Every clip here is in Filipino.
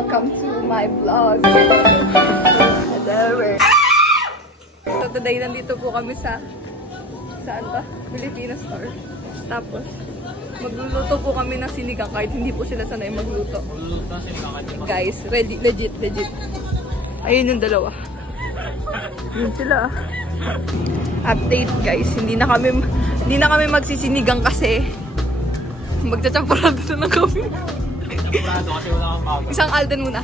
welcome to my vlog. So today, nandito po kami sa saan ba? Filipino store. Tapos, magluluto po kami ng sinigang kahit hindi po sila sanay magluto. Guys, legit. Ayun yung dalawa. Yun sila. Update guys, hindi na kami magsisinigang kasi magtsatsampurado na lang kami. Isang Alden muna.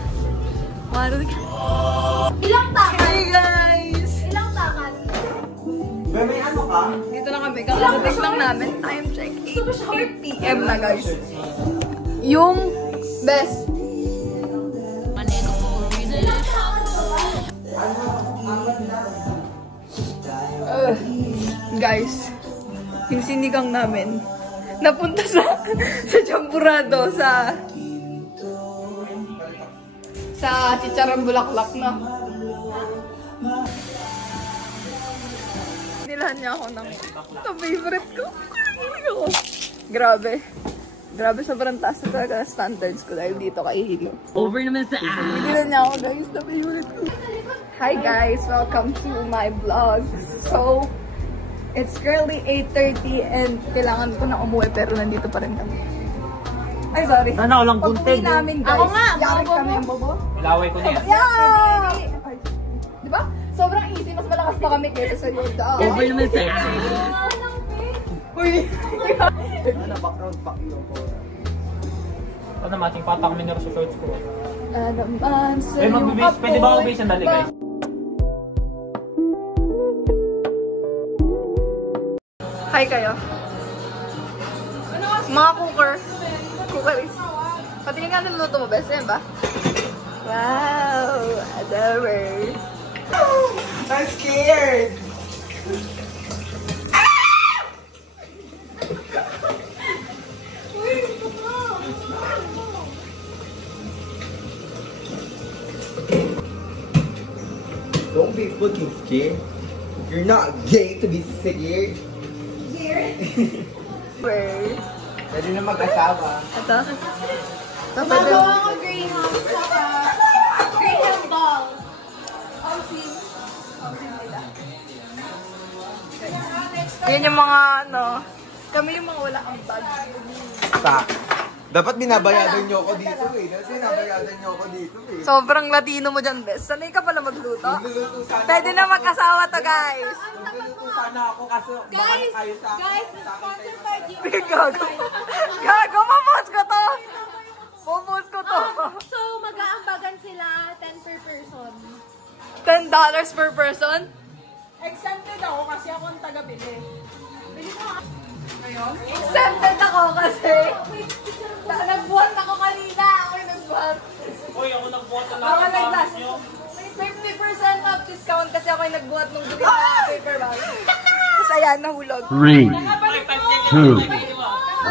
Ilang takas? Hi guys! Ilang takas? May ano ka? Dito na kami. Kakarating lang namin. Time check. 8 PM na guys. Yung best. Guys, yung sinigang namin napunta sa champurado sa chicharong bulaklak na. Nilahan niya ako ng favorite ko. Grabe, sobrang taas na talaga na standards ko dahil dito kay Hilo. Over naman sa Nilahan niya ako guys, na favorite ko. Hi guys, welcome to my vlog. So, it's currently 8:30 and kailangan ko na umuwi pero nandito pa rin kami. Ay, sorry. Ano lang kunting. Namin guys. Ako nga, yari kami ang bobo. Ilaway ko niya. Yeah! Ay, diba? Sobrang easy. Mas malakas pa kami kaysa sa Yoda. Over naman sa Uy! Ano, background pack yung po. Ano naman, ating patak kami nyo sa shorts ko. Naman sa iyong apoy. Pwede ba ubay sandali guys? Hi kayo. Mga cookeries. Patingin nga niluluto mo, best. Yan ba? Wow! Adore! I'm scared! Don't be fucking scared. You're not gay to be scared. Where? Pwede na mag-asawa. Ito? Magawa ko greenhouse sa greenhouse balls. Yan yung mga kami yung mga wala ang bag. Dapat binabayadan nyo ako dito eh. Dapat binabayadan nyo ako dito eh. Sobrang Latino mo dyan, best. Sanay ka pala magluto? Nagluluto sana Pwede na mag-asawa to, guys. Nagluluto sana ako kaso Guys, kayo sa akin. guys, sponsored by Jimmy. Gago, mamos ko to! Mamos ko to! So, mag-aambagan sila 10 per person. $10 per person? Exempted ako kasi ako ang taga-bili. Bili mo ha? Exempted ako kasi nagbuhat ako kanina. Ako yung nagbuhat. Uy, ako nagbuhat na Ako lang nagbuhat. nyo. May 50% off discount kasi ako yung nagbuhat ng green na paper bag. Tapos ayan, nahulog. 3, 2,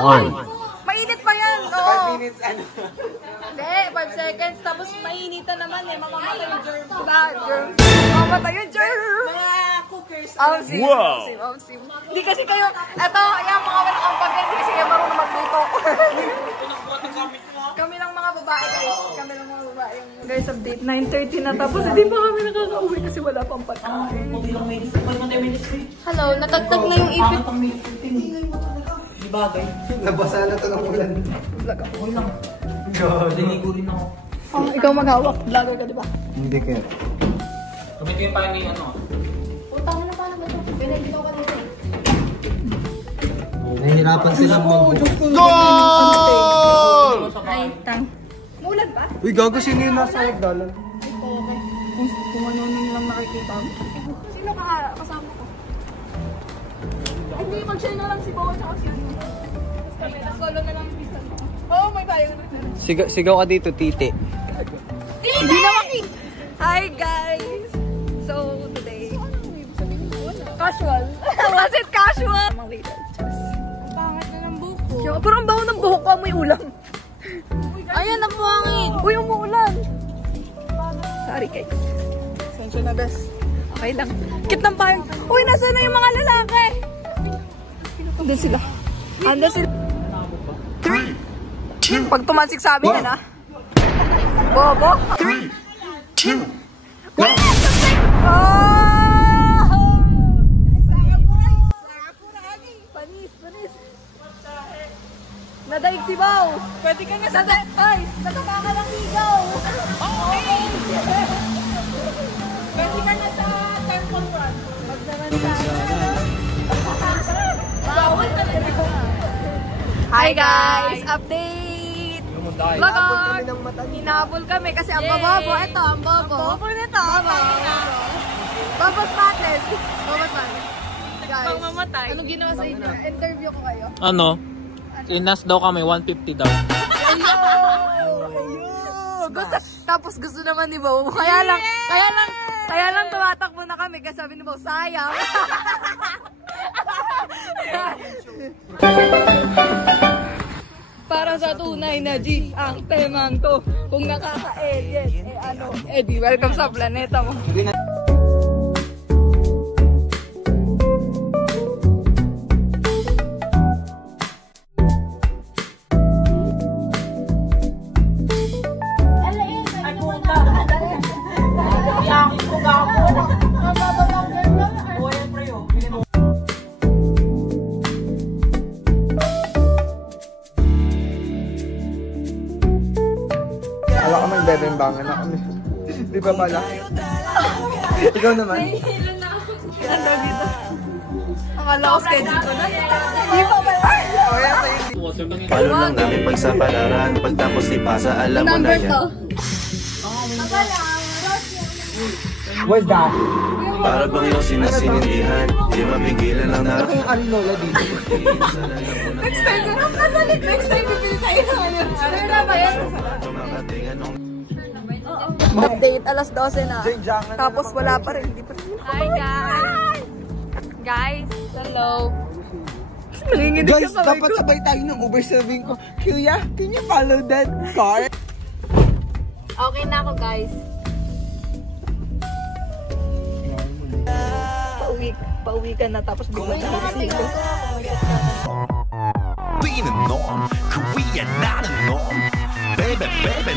1. Mainit pa yan, oo. 5 minutes ano. Hindi, 5 seconds. Tapos mainitan naman eh. Mamamatay yung germ. Diba? Germ. Mamamatay yung germ. Mga cookers. Amsim. Hindi kasi kayo, eto, ayan, mga walang ambag yan. Hindi kasi kayo marunong magluto. Kami lang mga babae, guys. Kami lang mga babae. Guys, update. 9:30 na tapos hindi pa kami nakaka-uwi kasi wala pang pagkain. Hello, natagtag na yung ipit. Di bagay. Nabasa na to ng ulan. Vlog ako. Uy lang. Linigo rin ako. Oh, ikaw maghawak. Vlogger ka, di ba? Hindi kaya. Kumito yung pa ni ano. Utang na paano ba ito? Pinagdito ka dito. Nahihirapan sila Goal! Ay, tang. Mulan ba? Uy, gago, sino yung nasa hagdanan? Kung ano nung lang nakikita mo. Sino kasama ko? Ay, hindi, mag-share na lang si Bowo at si ano. Kami, solo na lang yung pizza mo. Oo, may bayan na rin. Sigaw ka dito, titi. Hindi na making! Hi guys! So, today, casual. Was it casual? Mga little chess. Ang pangat na ng buko. Yo, pero ang baho ng buhok ko, may ulam. Ayan, nabuhangin. Uy, umuulan. Sorry guys. Sensya na bes. Okay lang. Kit ng payong. Uy, nasa na yung mga lalaki? Andun sila. Andun sila. 3, 2, pag tumansik sa amin yan ah. Bobo. 3, 2, 1. Panis. Nadaig si Bao. Pwede ka na sa... Ay, nataka ka ng ligaw. Okay! Pwede ka na sa temple run. Wag naman sana. Bawal talaga. Hi guys! Update! Vlog! Hinabol kami kasi ang babobo. Ito, ang bobo. Ang bobo nito. Bobos natin. Guys, Pangmamatay. anong ginawa sa inyo? Interview ko kayo. Ano? Inas daw kami, 150 daw. Tapos gusto naman ni Bo. Kaya lang tumatakbo na kami kasi sabi ni Bo, sayang. Para sa tunay na G, ang temang to. Kung nakaka-edit, di welcome sa planeta mo. Alam ko may bebembangan ako. Di ba pala? Ikaw naman. Ano dito? Akala ko schedule ko na. Di pa pala. Paano lang namin pagsapalaran, pagtapos ipasa, alam mo na Number yan. to. What's that? Para bang yung sinasinindihan, di mapigilan ang Ano yung Arinola dito? Next time, bibili tayo ng ano. Ano na ba yan? Update, alas 12 na. Jangan Tapos wala pa rin. Hindi pa rin. Hi guys! Guys, hello. Nanginginig Guys, yung kamay dapat ko. sabay tayo ng Uber. Sabihin ko, Kuya, can you follow that car? Okay na ako guys. Pauwi ka na tapos bigla ka silo. Being a norm, Korea not a norm. Baby,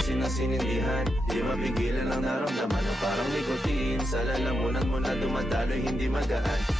sinasinindihan, di mapigilan ang naramdaman na parang nikotin. Sa lalamunan mo na dumadaloy, hindi magaan.